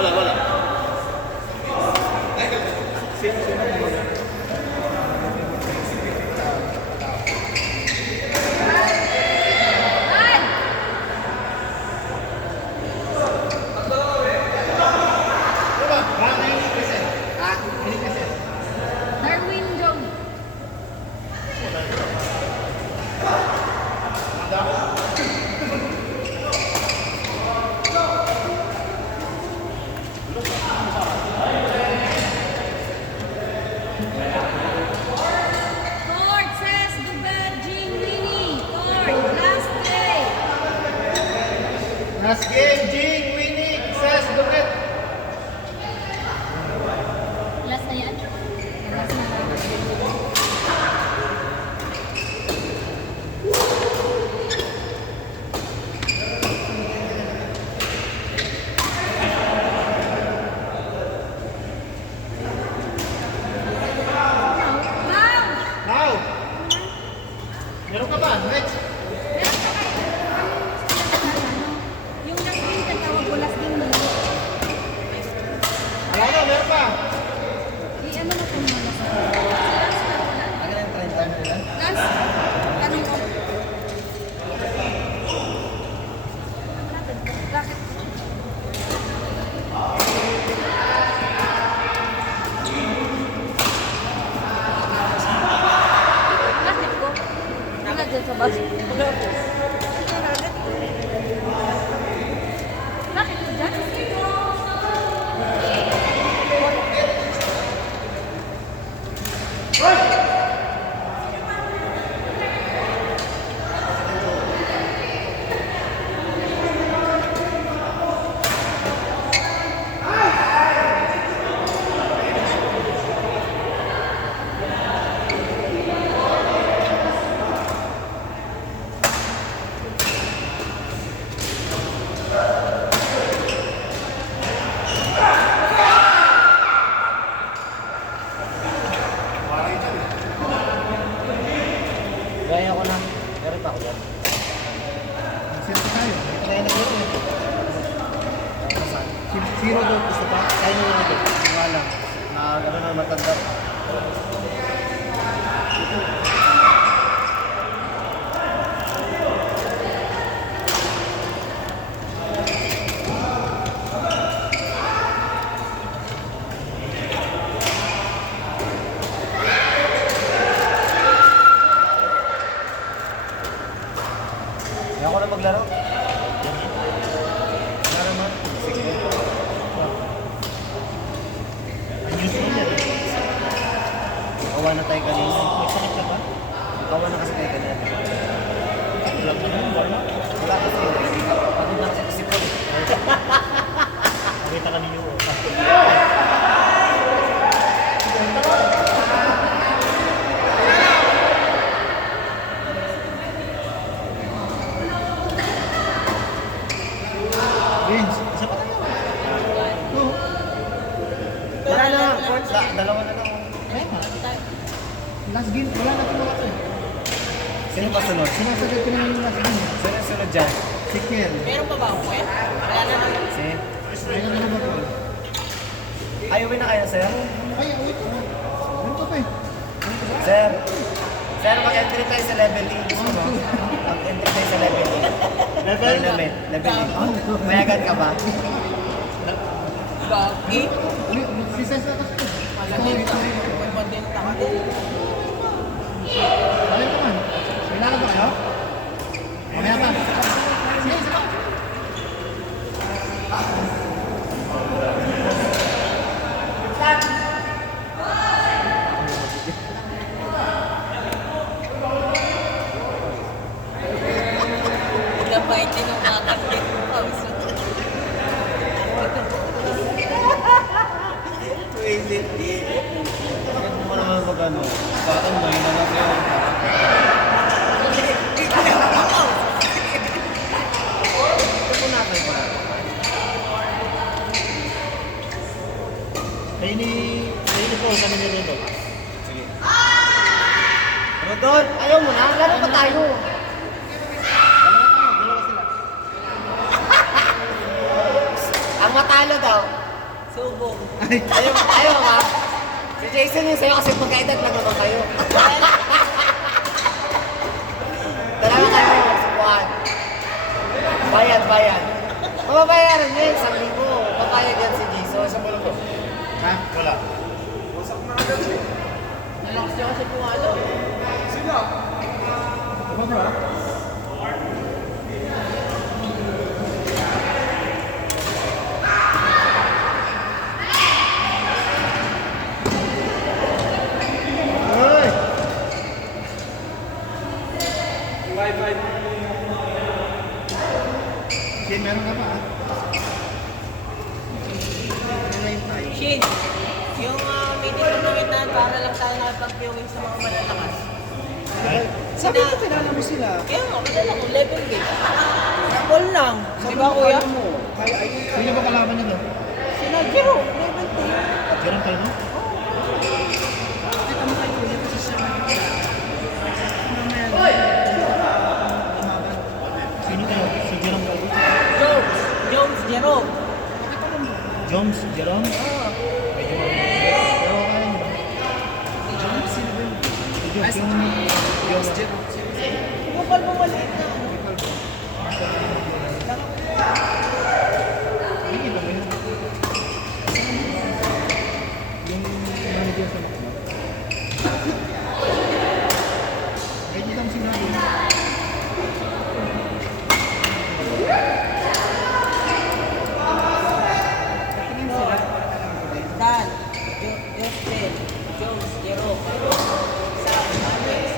Wala, wala. Darwin Jong. Court says Gubed Jing Winnie. Court, last play. Last game, Jing, winning, says Dumet. Last na yan? Last na lang. Wow! Now, meron ka ba? Next. Yung last game, tatawag ko last game mo. Wala na, meron pa. I-ano na kung mga last game. Ano yung 30 nila? Last, tanong ko. Bakit? Bakit ko? Wala dyan sa bus. Bakit ko dyan? Gaya ko na. Meron pa ako yan. Sino tayo? Kaya na yun. Zero doon. Gusto pa? Kaya na yun doon. Wala. Na ano na matanda. Kaya ako na maglaro. Laro man. Sige. Ayos mo yan. Kawa na tayo kanina. May sakit ka ba? Kawa na kasi tayo kanina. Wala ka naman, wala. Wala kasi. Pagod na kasi kasi po. Pakita ka ninyo. Vince, isa pa tayo. Oo. Wala na, Fort. Dalawa na lang. Ayun nga. Last game, wala na ito eh. Sino pa sunod? Sinasagot ko na yung last game. Sino sunod dyan? Si Kel. Meron pa ba ako eh? Wala na naman. Si? Ayun na naman po. Ay, uwi na kayo, sir? Ay, uwi ko. Ayun pa pa eh. Sir, sir, mag-entry tayo sa level E. Gusto mo? Mag-entry tayo sa level E. Tournament, level E. Mayagan ka ba? Gagi. Si Cesar kasi po. Malamenta. May madenta ka din. Balik naman. Kailangan ba kayo? Mamaya pa. Sige, isa pa. Nabait din yung mga kapit ko. Crazy. Ganun mo naman mag-ano. Sa akin, may na lang yun. Ito natin pa. Ayun po, kami ni Rodon. Sige. Rodon, ayaw mo na. Laro pa tayo. Dalawa sila. Ayaw ba? Si Jason yung sa'yo kasi magkaedad lang naman kayo. Dalawa kayo, subuhan. Bayad. Mababayaran niya yung 1,000. Papayag yan si Jason. Saan mo lang to? Ha? Wala. Nalakas niya kasi puwalo. Hoy! Okay, meron ka pa ah. Shin, yung meeting tournament na para lang tayo nakipag-viewing sa mga malalakas. Sabi ko, kilala mo sila. Kaya nga, madala ko, level game. Ball lang. Di ba kuya? Sino ba kalaban niyo doon? Sila, Jero, level 10. Meron kayo no? Sino kayo? Si Jerome Galvez? Jones, Jero. Jones, Jerome? Kupal mo maliit na. Dan, Justin, Jones, Jero, Sam, Alex,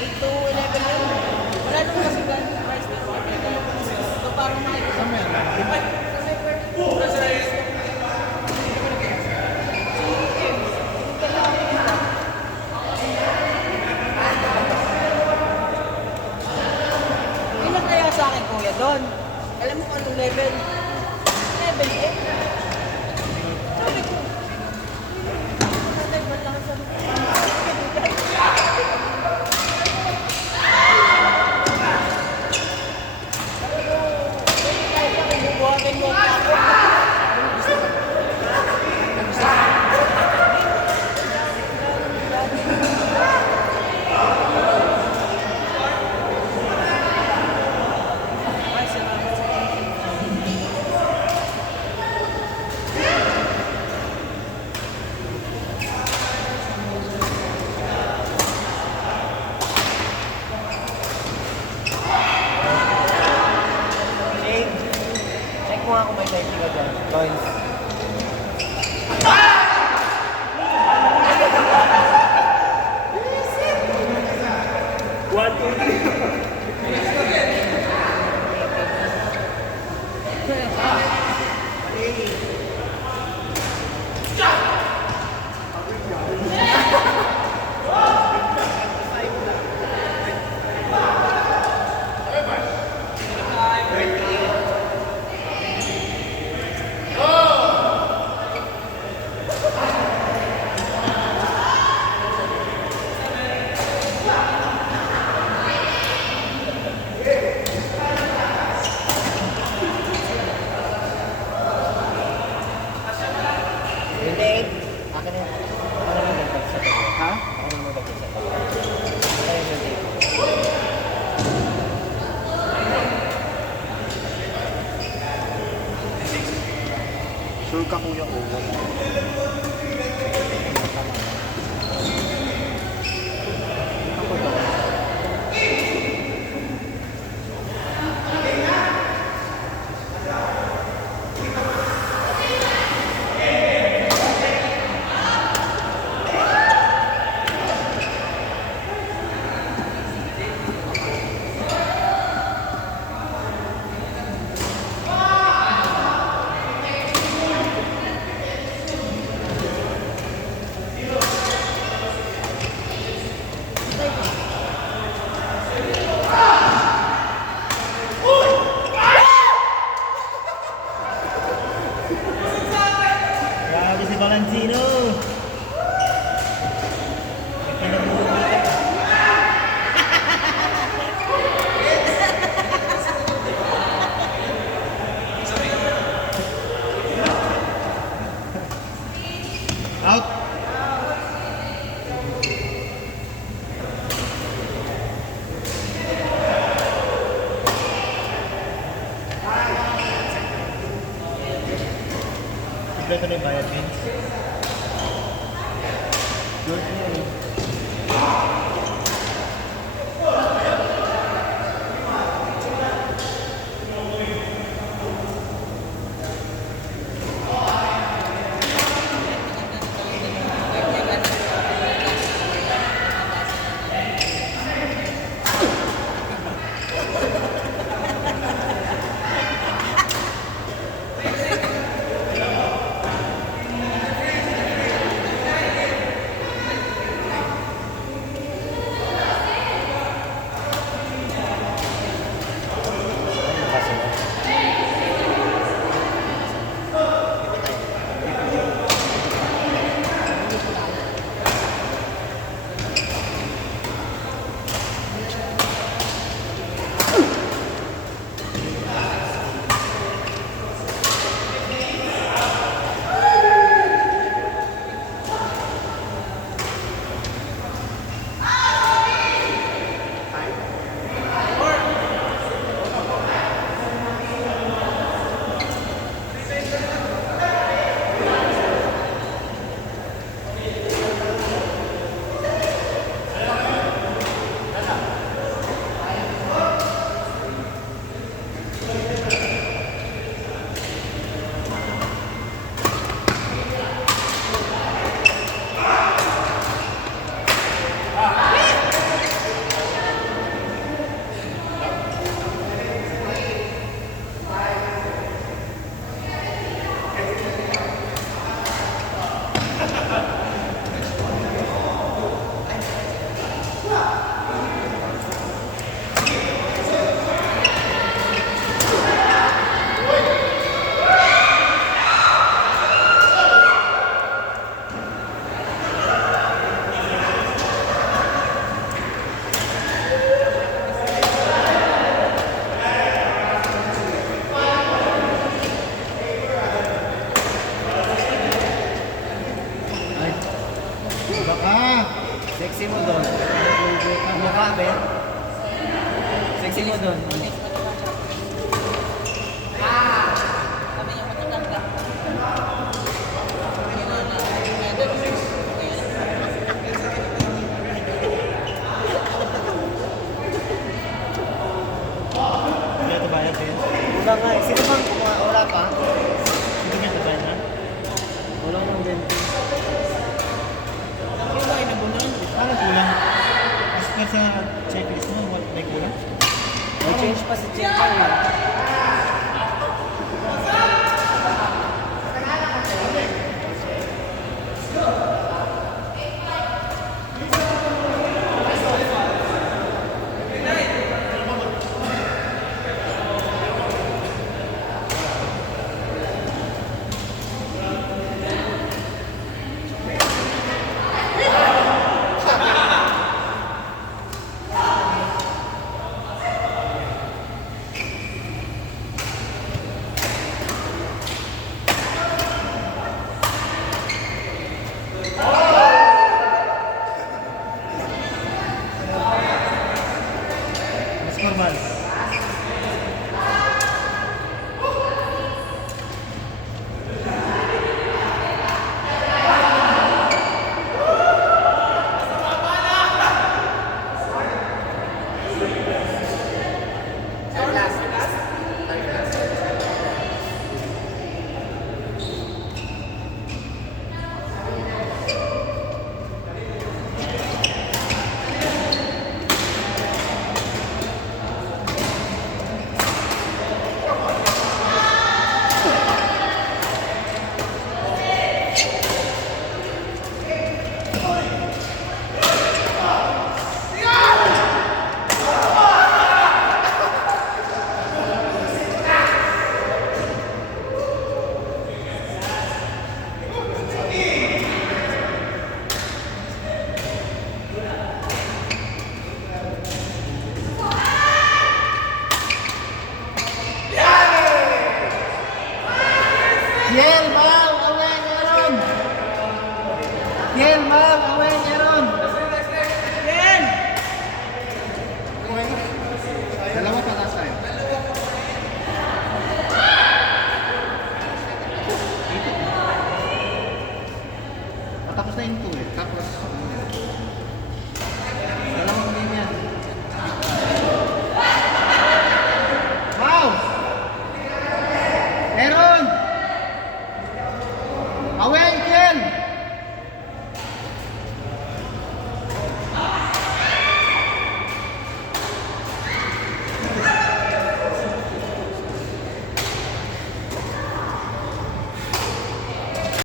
8 to 11 yun. Wala nung kasi price na po. So parang makikita. Saan mo yan? Ay, sa cyber. Ilan kaya sa akin kuya doon? Alam mo kung anong level? Level 8. Sabi ko, ba't lang sabi ko? Bubuhatin mo pa ako. Ay, salamat sa Shane, check mo nga kung may safety ka dyan. Loins. Hindi. Akin na. Ako naman nagtag sa tabi. Ha? Ako naman nagtag sa tabi. Ako yung nagtag. Sure ka kuya ko. Grabe si Valentino! Out! Ito na yung bayad, Vince. Good yun. Ben? Sexy mo doon. Sabi niya matagal ka. Wala ito bayad Ben? Wala nga eh. Sino bang kumuha? Wala pa? Sino ba ito bayad na? Wala nang dente. Yung ba ay nabunan? Parang kulang. As per sa checklist mo, what may kulang? May change pa si Chen Pao. Mas normal.